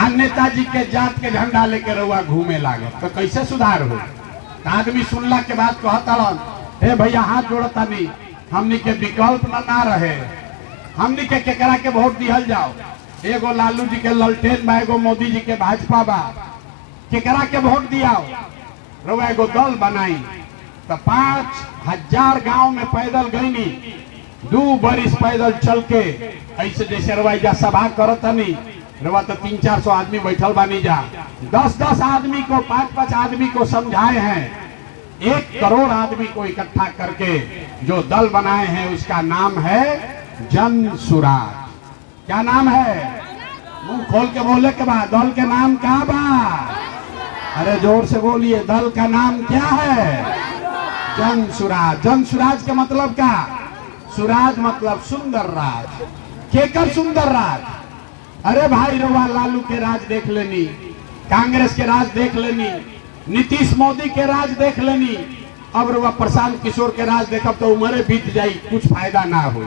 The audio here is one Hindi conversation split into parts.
आ नेताजी के जात के झंडा लेके रउआ घूमे लागे तो कैसे सुधार हो? आदमी सुनला के बाद कहता हे भैया हाथ जोड़ता नहीं, हमनी के विकल्प ना रहे, हमनी के केकरा के वोट दिहल जाओ। एगो लालू जी के ललटेन बा, एगो मोदी जी के भाजपा बा, केकरा के वोट दियाओ? रउआ एगो दल बनाई तो 5000 गांव में पैदल गईनी, 2 बरिस पैदल चल के ऐसे जैसे रवाइजा सभा करत नहीं रवा तो 300-400 आदमी बैठल बानी जा, 10-10 आदमी को 5-5 आदमी को समझाए हैं, 1 करोड़ आदमी को इकट्ठा करके जो दल बनाए हैं उसका नाम है जन सुराज। क्या नाम है? मुंह खोल के बोले के बाद दल के नाम क्या बा? अरे जोर से बोलिए, दल का नाम क्या है? जन सुराज। जन सुराज का मतलब क्या? सुराज मतलब सुंदर राज। केकर सुंदर राज? अरे भाई रवा लालू के राज देख लेनी, कांग्रेस के राज देख लेनी, नीतीश मोदी के राज देख लेनी, अब रवा प्रशांत किशोर के राज देखब तो उम्र बीत जाई, कुछ फायदा ना हो।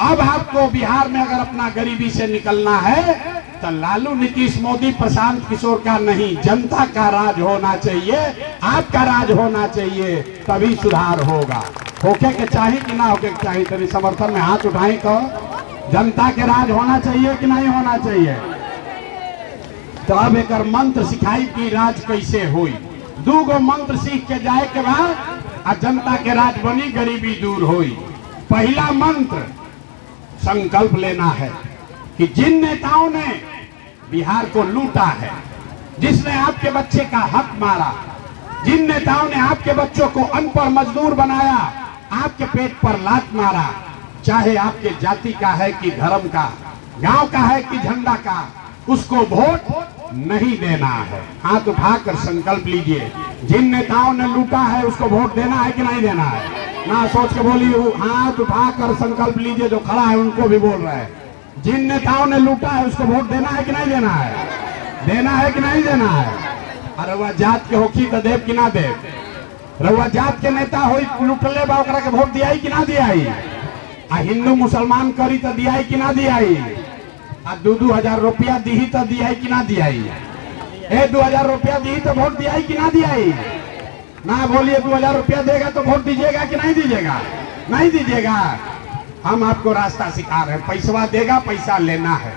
अब आपको बिहार में अगर अपना गरीबी से निकलना है तो लालू नीतीश मोदी प्रशांत किशोर का नहीं, जनता का राज होना चाहिए, आपका राज होना चाहिए, तभी सुधार होगा। होके के चाहिए कि ना होके के चाहिए? तेरी समर्थन में हाथ उठाएं तो जनता के राज होना चाहिए कि नहीं होना चाहिए? तो अब एक मंत्र सिखाई कि राज कैसे हुई। 2 मंत्र सीख के जाए के बाद आ जनता के राज बनी, गरीबी दूर हुई। पहला मंत्र संकल्प लेना है कि जिन नेताओं ने बिहार को लूटा है, जिसने आपके बच्चे का हक मारा, जिन नेताओं ने आपके बच्चों को अनपढ़ मजदूर बनाया, आपके पेट पर लात मारा, चाहे आपके जाति का है कि धर्म का, गांव का है कि झंडा का, उसको वोट नहीं देना है। हाथ उठाकर संकल्प लीजिए, जिन नेताओं ने लूटा है उसको वोट देना है कि नहीं देना है? ना सोच के बोलिए, हाथ उठाकर संकल्प लीजिए, जो खड़ा है उनको भी बोल रहे हैं, जिन नेताओं ने लूटा है उसको वोट देना है कि नहीं देना है? देना है कि नहीं देना है? अरे वह जात के होखी तो देव कि ना देव? रउआ जात के नेता हो लुटले बा, ओकरा के वोट दियाई कि ना दियाई? आ हिंदू मुसलमान करी तो दियाई कि ना दियाई? आ 2-2 हजार रुपया दी तो दियाई कि ना दियाई? 2,000 रुपया दी तो वोट दियाई कि ना दियाई? ना बोलिए, 2,000 रुपया देगा तो वोट दीजिएगा कि नहीं दीजिएगा? नहीं दीजिएगा। हम आपको रास्ता सिखा रहे हैं, पैसा देगा, पैसा लेना है,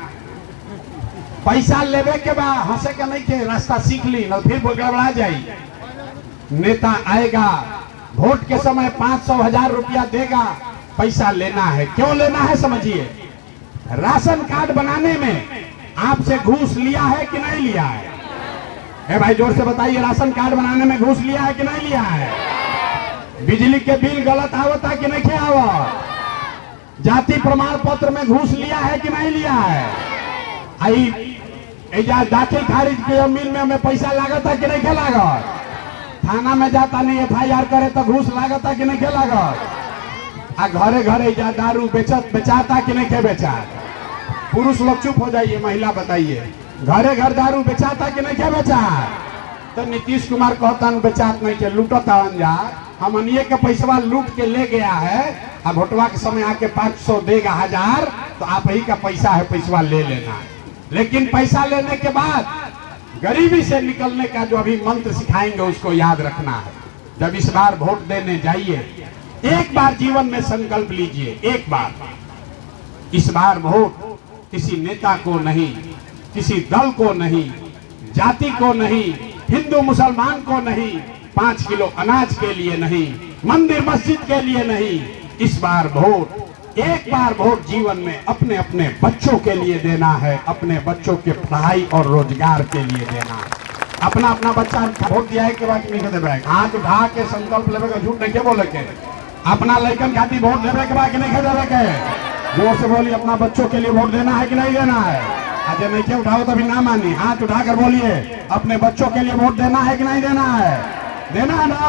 पैसा लेवे के बाद हंसे का नहीं के रास्ता सीख ली ना, फिर गड़बड़ा जाई। नेता आएगा, वोट के समय 500-1000 रुपया देगा, पैसा लेना है। क्यों लेना है समझिए, राशन कार्ड बनाने में आपसे घूस लिया है कि नहीं लिया है? भाई जोर से बताइए, राशन कार्ड बनाने में घूस लिया है कि नहीं लिया है? बिजली के बिल गलत आवता कि नहीं आवत? जाति प्रमाण पत्र में घूस लिया है कि नहीं लिया है? दाखिल खारिज के मिल में हमें पैसा लागता कि नहीं लागत? थाना में जाता नहीं FIR करे तो घूस लागता कि नहीं लागत? आ घरे घरे जा दारू बेचाता कि नहीं बेचा? पुरुष लोग चुप हो जाइए, महिला बताइए, घरे घर दारू बेचाता कि नहीं बेचा? तो नीतीश कुमार कहता बेचात नहीं के, लूटता जा, हमनिए के पैसा लूट के ले गया है, अब भोटवा के समय आके 500 देगा 1000 तो आप ही का पैसा है, पैसा ले लेना है। लेकिन पैसा लेने के बाद गरीबी से निकलने का जो अभी मंत्र सिखाएंगे उसको याद रखना है। जब इस बार वोट देने जाइए, एक बार जीवन में संकल्प लीजिए, एक बार, इस बार वोट किसी नेता को नहीं, किसी दल को नहीं, जाति को नहीं, हिंदू मुसलमान को नहीं, 5 किलो अनाज के लिए नहीं, मंदिर मस्जिद के लिए नहीं, इस बार वोट, एक बार वोट जीवन में अपने अपने बच्चों के लिए देना है, अपने बच्चों के पढ़ाई और रोजगार के लिए देना है। अपना अपना बच्चा वोट दिया है के बाद नहीं देवे, हाथ उठा के संकल्प लेवे का, झूठ नहीं के बोले के, अपना लड़कन खातिर वोट देवे के बाद नहीं देवे के, जोर से बोलिए, अपना बच्चों के लिए वोट देना है कि नहीं देना है? आज नहीं के उठाओ तो अभी ना मानी, हाथ उठाकर बोलिए, अपने बच्चों के लिए वोट देना है कि नहीं देना है? देना है ना?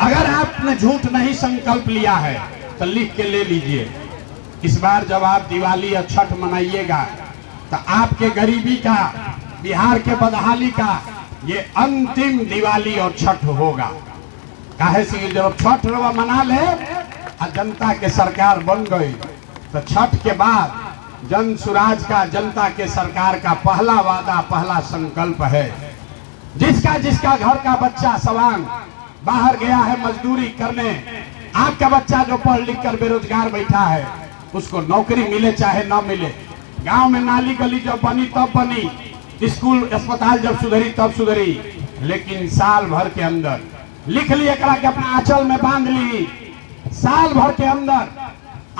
अगर आपने झूठ नहीं संकल्प लिया है तो लिख के ले लीजिए। इस बार जब आप दिवाली और छठ मनाइएगा तो आपके गरीबी का, बिहार के बदहाली का ये अंतिम दिवाली और छठ होगा। काहे से जब छठ मना ले और जनता के सरकार बन गई तो छठ के बाद जन सुराज का, जनता के सरकार का पहला वादा, पहला संकल्प है। जिसका जिसका घर का बच्चा सवांग बाहर गया है मजदूरी करने, आपका बच्चा जो पढ़ लिख कर बेरोजगार बैठा है, उसको नौकरी मिले चाहे ना मिले। गांव में नाली गली जब बनी तब बनी, स्कूल अस्पताल जब सुधरी तब सुधरी, लेकिन साल भर के अंदर लिख ली एकरा के अपना आंचल में बांध ली, साल भर के अंदर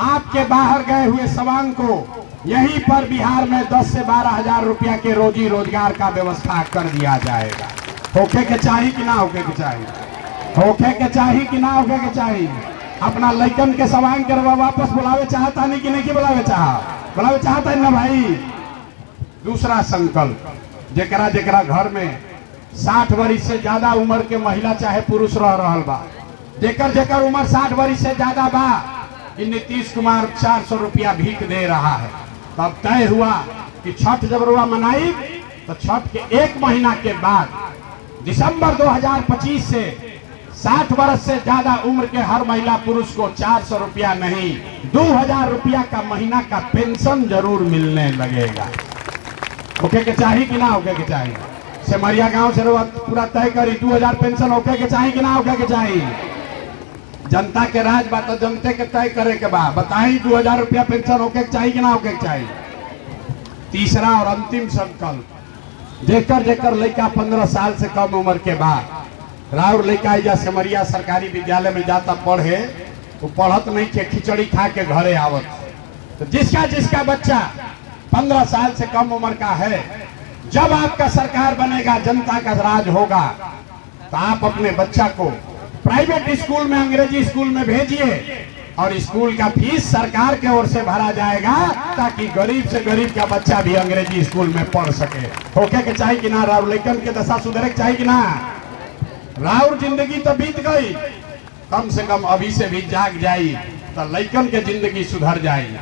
आपके बाहर गए हुए सवांग को यहीं पर बिहार में 10 से 12 हजार रुपया के रोजी रोजगार का व्यवस्था कर दिया जाएगा। होके के चाहिए कि ना होके के चाहिए? होके के चाहिए कि ना होके के चाहिए? अपना लइकन के सवांग के वापस बुलावे चाहता नहीं कि नहीं बुलावे चाहता है ना भाई। दूसरा संकल्प, जेकरा जेकरा घर में 60 वर्ष से ज्यादा उम्र के महिला चाहे पुरुष रह रहल बा, जेकर जेकर उम्र 60 वर्ष से ज्यादा बा, नीतीश कुमार 400 रुपया भीख दे रहा है। तब तय हुआ कि छठ जब रुआ मनाई तो छठ के 1 महीना के बाद दिसंबर 2025 से 60 वर्ष से ज्यादा उम्र के हर महिला पुरुष को 400 रुपया नहीं, 2000 रुपया का महीना का पेंशन जरूर मिलने लगेगा। ओके के चाहिए कि ना होके के चाहिए? सेमरिया गांव से पूरा तय करी 2000 पेंशन होके के चाहिए कि ना होके के चाहिए? जनता के राज बात जनते के तय करे के बाद बताई 2000 रुपया पेंशन होके के चाहिए कि ना होके के चाहिए? तीसरा और अंतिम संकल्प, जेकर जेकर लड़का 15 साल से कम उम्र के बाद राउर लड़का या सेमरिया सरकारी विद्यालय में जाता पढ़े, वो पढ़त नहीं के खिचड़ी खा के घरे आवत। तो जिसका जिसका बच्चा 15 साल से कम उम्र का है, जब आपका सरकार बनेगा, जनता का राज होगा, तो आप अपने बच्चा को प्राइवेट स्कूल में, अंग्रेजी स्कूल में भेजिए और स्कूल का फीस सरकार के ओर से भरा जाएगा, ताकि गरीब से गरीब का बच्चा भी अंग्रेजी स्कूल में पढ़ सके। होके के चाहिए कि ना? राउर लइकन के दशा सुधरे के चाहिए कि ना? राउर जिंदगी तो बीत गई, कम से कम अभी से भी जाग जाई तो लइकन के जिंदगी सुधर जाई।